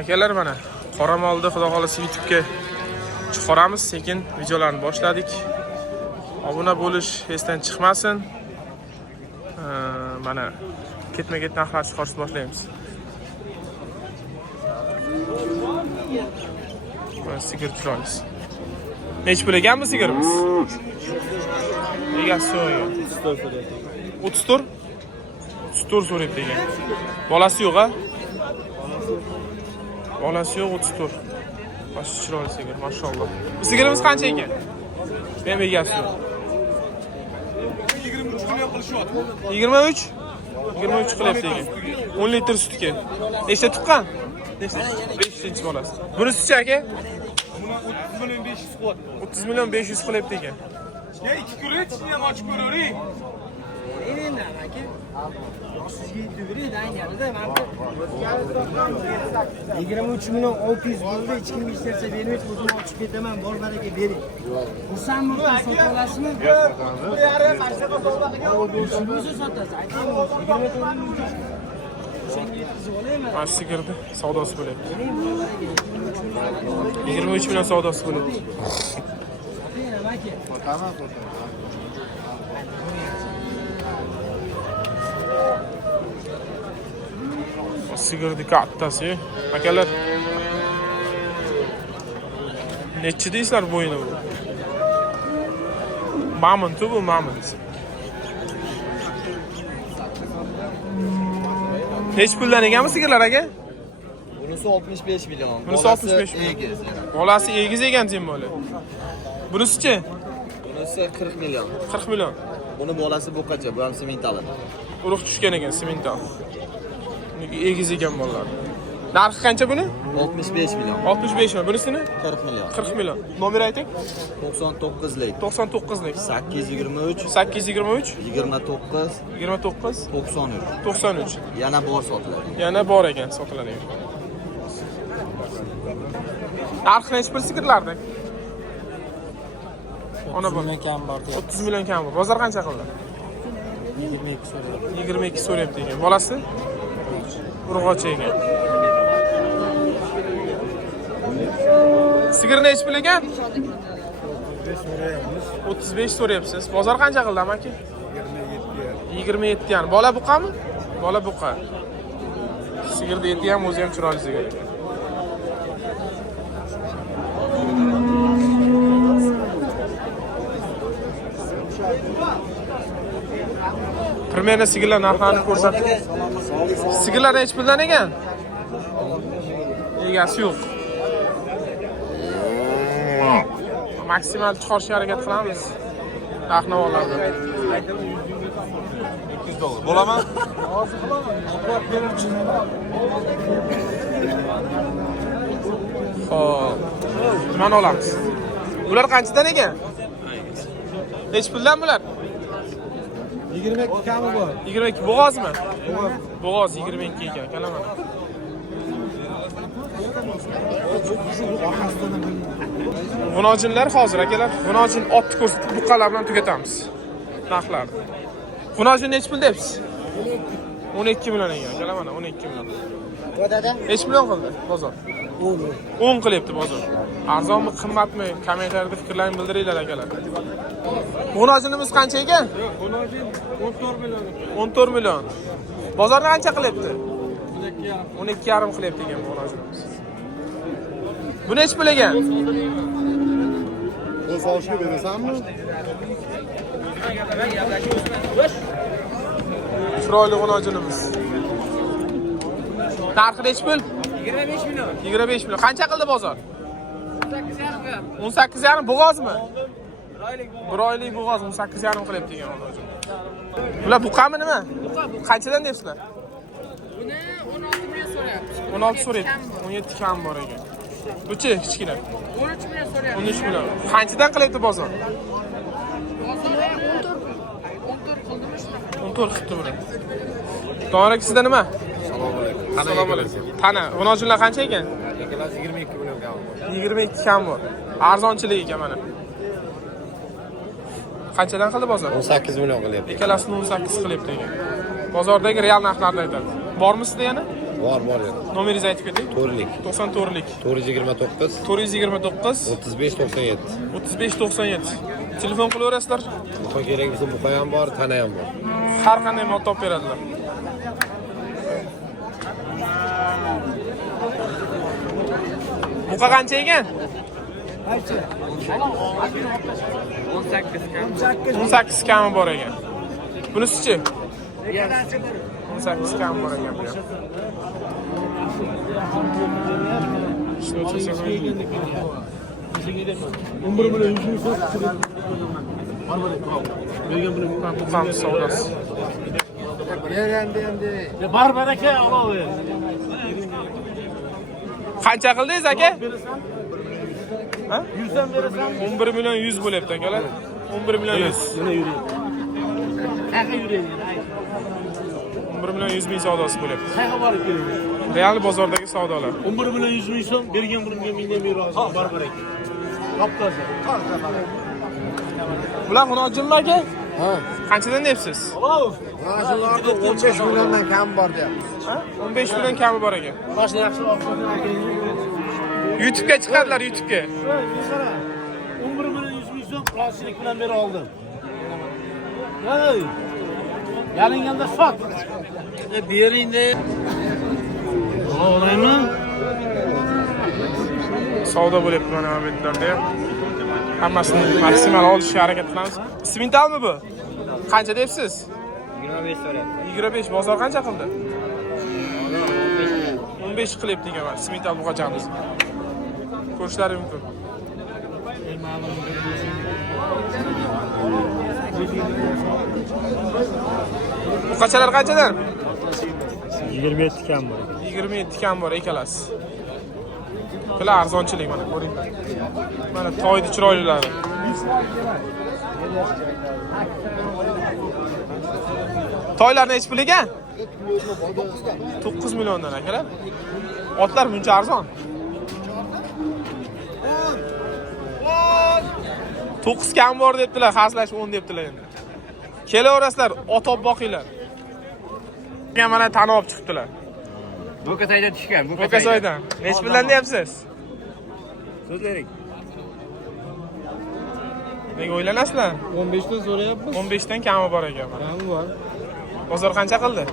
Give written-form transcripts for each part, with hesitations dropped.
Akalar mana Qoramolda xudo xolasa YouTube'ga chiqaramiz. Sekin videolarni boshladik. Obuna bo'lish esdan chiqmasin. Mana ketma-ket narxlar chiqarishni boshlaymiz. Mana sigir chiroyli. Nech pul ekanmi sigirimiz? Egasi so'ragan. 34. 34 so'rayapti ekan. Bolasi yo'q a? Bolasi yo'q 34. Bosh chiroyli sigir, mashalloh. Bu sigirimiz qancha ekan? Men egasi yo'q. 23 million qilishyapti. 23? 23 qilyapti ekan. 10 litr sutga. Nechta tuqqan? 5-chi bolasi. Bunisi-chi aka? Buni 30 million 500 qilyapti. 30 million 500 qilyapti ekan. Ya 2 kuret ham ochib ko'ravering. Erenlar aka. Sizga yutib ayniyada men 23 million 600 bo'ldi, hech kim hech narsa bermaydi, o'zim ochib ketaman, bor baraka bering. Xursandmi, sota olasizmi? O'zi sotasiz, aytaymi? 24 Mana sigirni savdosi bo'lyapti. 23 million savdosi bo'lyapti. Sigirni kattasi. Akalar. Nechi deysizlar bo'yini bu? Mamont bu, mamont. Nech puldan ekanmi sigirlar aka? Bunisi 65 million. Bunisi 65 million. Bolasi egiz ekan sen bola. Bunisi-chi? Bunisi 40 million. 40 million. Buni bolasi bo'qacha, bu ham sementali. Urug' tushgan ekan, semental. Egiz ekan bolalar. Narxi qancha buni? 65 million. 65 million. Bunisini? 40 million. 40 million. Nomer ayting. 99 lik. 99 lik. 823 823 29 29 93. 93. Yana bor sotiladi. Yana bor ekan, sotiladi. Narxi nechi pul sigirlarda? Ona bor. 30 million kam bor. Bozor qancha qildi? 22 so'rayapti. 22 so'rayapti ekan. Bolasi? Urg'ochi ekan. Sigir nechi pul ekan? 35 so'rayapsiz. Bozor qancha qildi amaki? 27 yani. Bola buqami? Bola buqa. Sigirni eti ham o'zi ham chiroyli sigir ekan. Primera sigirlar narxlarini ko'rsatib. Sigirlar nechi puldan ekan? Egasi yo'q. Maksimal chiqarishga harakat qilamiz. Narx-navolarni. $200. Bo'laman? Hozir qilaman. Xo'p. Nimani olamiz? Bular qanchadan ekan? Nechi puldan bular? 22 kami bor. 22 bo'g'ozmi? Bo'g'oz 22 ekan, kalaman. G'unojinlar hozir akalar. G'unojin otni ko'rsatib buqalar bilan tugatamiz. Narxlarni. G'unojin nechi pul deysiz? 12 million ekan, kalaman 12 million. Dada? Nechi million qildi bozor? 10 qilyapti bozor. Arzonmi, qimmatmi? Kommentariyada fikrlaringizni bildiringlar akalar. G'unojinimiz qancha ekan? G'unojin 14 million. 14 million. Bozorni qancha qilyapti? 12,5 qilyapti ekan g'unojinimiz. Bu nechi pul ekan? O'z sovushga berasanmi? Chiroyli g'unojinimiz. Narxi nechi pul? 25 million. 25 million. Qancha qildi bozor? 18,5. 18,5 bo'g'ozmi? Bir oylik bo'g'oz 18,5 qilyapti ekan g'unojin. Bular buqami nima? Qanchadan deyapsizlar? Buni 16 million so'rayapti. 16 so'rayapti. 17 kam bor ekan. Buchi kichkina. 13 million so'rayapti. 13 million. Qanchadan qilyapti bozor? Bozor 14 qildimi shunaqa? 14 qilibdi buni. To'g'ri, sizda nima? Assalomu alaykum. Tana, g'unojinlar qancha ekan? Ikkalasi 22 million kam. 22 kam bor. Arzonchilik ekan mana. Qanchadan qildi bozor? 18 million qilyapti. Ikkalasini 18 qilyapti ekan. Bozordagi real narxlarni aytadi. Bormi sizda yana? Var ya. Nomeringizni aytib keting. To'rtlik. 94lik. 429 429 35 97. 35 97. Telefon qilaverasizlar. Buqa kerak bo'lsa buqa ham bor, tana ham bor. Har qanday mol topib beradilar. Buqa qancha ekan? Aychi. 18 kami bor ekan. Bunisichi? Ikkalasi bir. 18 kami bor ekan bu ham. Shuni o'chirsak ham. 11 bilan 100 ming so'm. Bergan bilan Buqam savdosi. Ya barbar aka, olov. Qancha qildingiz aka? Ha? 100 dan berasan. 11 million 100 bo'lyapti akalar. 11 million 100. Yana yuraylik. Qaqa yuraylik. 11 million 100 ming savdosi bo'lyapti. Qaqa borib keling. Real bozordagi savdolar. 11 bilan 100 ming so'm, bergan pulimga mingdan berasiz. Barbar aka. Toptaza. Bular xunojimmi aka? Ha. Qanchadan deyapsiz? Olov. Mashinalarda 15 milliondan kam bor deyapti. Ha? 15 million kami bor ekan. Mashina yaxshi olib aka. YouTube'ga chiqadilar, YouTube'ga. Qara. 11 bilan 100 ming so'm plastik bilan bera oldim. Hey. Yalinganda sot. Beringda. Olaymi? Savdo bo'lyapti mana bu yerlarda ham. Hammasini maksimal olishga harakat qilamiz. Simentalmi bu? Qancha deyapsiz? 25 so'rayapti. 25. Bozor qancha qildi? 15 qilyapti ekan mana simental buqachamiz. Ko'rishlari mumkin. Buqachalar qanchadan? 27 kam bor. 27 kam bor ekalasi. Bular arzonchilik mana ko'ring. Mana toyni chiroylilari. Toylar nech pul ekan? 9 milliondan akalar. Otlar buncha arzon. 9 kam bor debdilar, xaslash 10 debdilar endi. Kelaverasizlar, ot olib boqinglar. Men mana tani olib chiqibdilar. Bo'kasaydan tushgan, Bo'kasoydan. Nech puldan deyapsiz? So'zlaring. Nega o'ylanasizlar? 15 dan so'rayapmiz. 15 dan kami bor ekan mana. Kam bor. Bozor qancha qildi?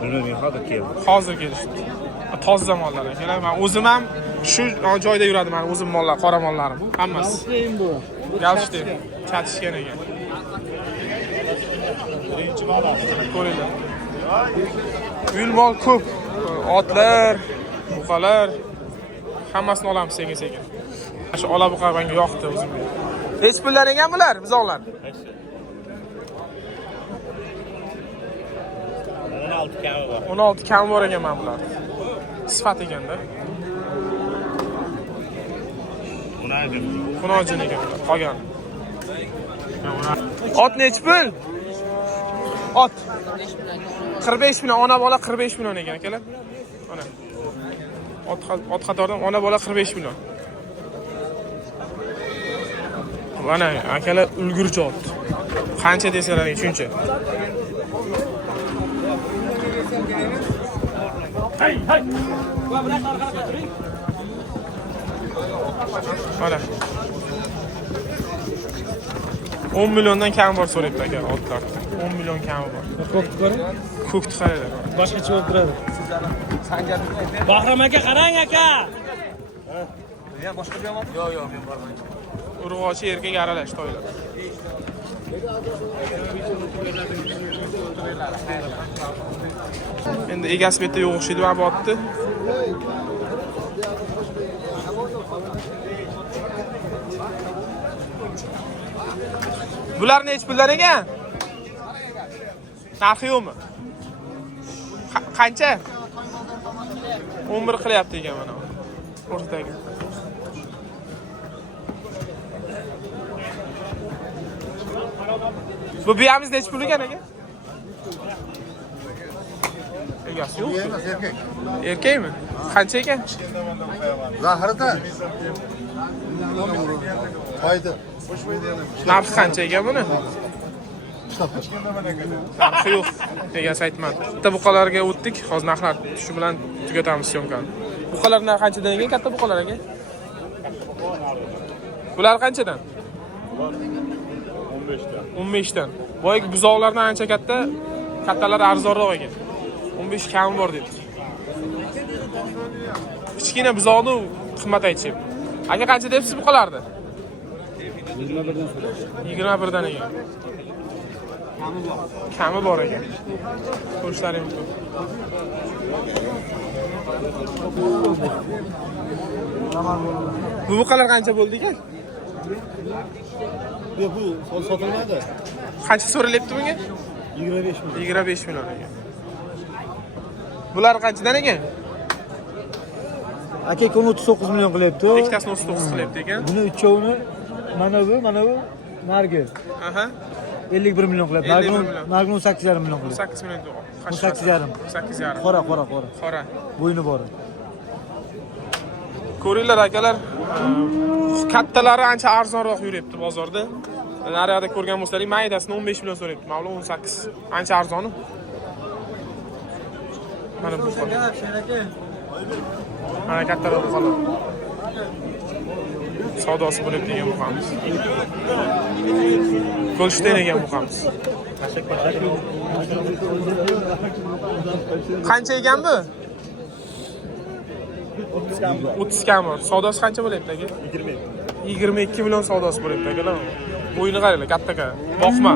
Bilmayman, hozir keldi. Hozir kelishdi. Toza mollar akalar. Men o'zim ham shu joyda yuradim, men o'zim mollar, qora mollarim, hammasi. Keyin bu. Galshtey, chatishgan ekan. Birinchi bola, ko'ringlar. Uy mol ko'p. Otlar, buqalar hammasini olamiz sekin-sekin. Shu ola buqa menga yoqdi o'zimga. Hech pullar ekan bular, bizoqlar. 16 kam bor. 16 kam bor ekan men bular. Sifat ekanda. Xunojin ekan bular, qolgan. Ot nech pul? Ot 45 million, ona bola 45 million ekan akalar. Mana. Ot qatoridan ona bola 45 million. Mana akalar ulgurji ot. Qancha desalaring shuncha. Hay hay. Mana. 10 milliondan kam bor so'rayapti aka otlar. 10 million kami bor. Ko'kni ko'ring. Ko'kni qaranglar. Boshqacha bo'lib turadi. Bahrom aka qarang aka. Urg'ochi erkak aralash toylar. Endi egasi bu yerda yo'q o'xshaydi va botdi. Bular nech pullar ekan? Narxi yo'qmi? Qancha? 11 qilyapti ekan mana. O'rtadagi. Bu biyamiz nech pul ekan aka? Egasi yo'q. Erkak. Erkakmi? Qancha ekan? Zahrida. Foyda. Narxi qancha ekan buni? Narxi yo'q. Egasi aytmadi. Bitta buqalarga o'tdik. Hozir narxlar shu bilan tugatamiz syomkani. Buqalar narxi qanchadan ekan? Katta buqalar aka? Bular qanchadan? 15 dan. Boyagi buzoqlardan ancha katta, kattalar arzonroq ekan. 15 kami bor dedi. Kichkina buzoqni qimmat aytishyapti. Aka qancha debsiz buqalarni? 21 dan ekan. Kami bor ekan. Ko'rishlari mumkin. Bu buqalar qancha bo'ldi ekan? Bu sotilmadi. Qancha so'ralyapti bunga? 25 million. 25 million ekan. Bular qanchadan ekan? Aka uni 39 million qilyapti. Ikkitasini 39 qilyapti ekan. Buni uchovini mana bu nargi Aha. 51 million qilyapti. 51 million. Nargi 18,5 million qilyapti. 8 million. 18,5. 8,5. Qora. Qora. Bo'yni bor. Ko'ringlar akalar, kattalari ancha arzonroq yuryapti bozorda. Naryoqda ko'rgan bo'lsalaring, maydasini 15 million so'rayapti. Ma'lum 18. Ancha arzoni. Mana bu qoldi. Mana kattaroq qoldi. Savdosi bo'lib degan buqamiz. Golshtayn ekan buqamiz. Qancha ekan bu? 30 kam bor. Savdosi qancha bo'lyapti aka? 22 million savdosi bo'lyapti akalar. Bo'yni qaranglar, katta-katta. Boqma.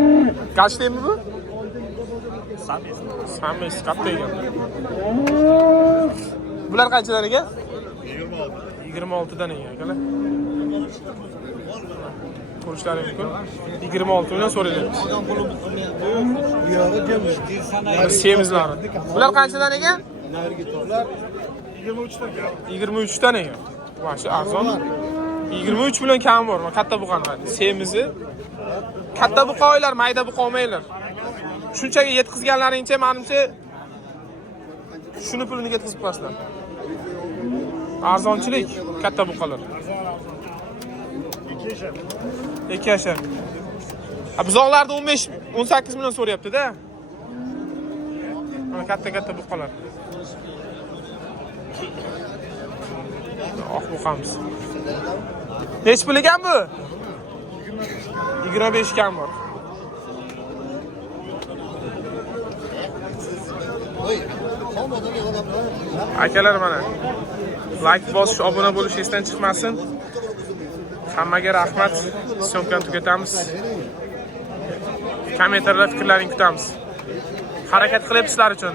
Golshtaynmi bu? Sammes katta ekan. Bular qanchadan ekan? 26 dan ekan akalar. Ko'rishlari mumkin. 26 million so'ralyapti. Semizlari. Bular qanchadan ekan? 23 dan ekan. Mana shu arzon. 23 million kam bor. Katta buqani qani. Semizi. Katta buqoylar, mayda buqa olmaylar. Shunchaga yetkazganlaringcha, menimcha shuni pulini yetkazib qo'yasizlar. Arzonchilik, katta buqalar. 2 yashar. Buzoqlarda 15-18 million so'rayapti-da. Mana katta buqalar. Oq buqamiz. Nech pul ekan bu? 25 kam bor. Akalar mana like bosish, obuna bo'lish esdan chiqmasin. Hammaga rahmat. Syomkani tugatamiz. Kommentarlarda fikrlaringizni kutamiz. Harakat qilyapsizlar uchun.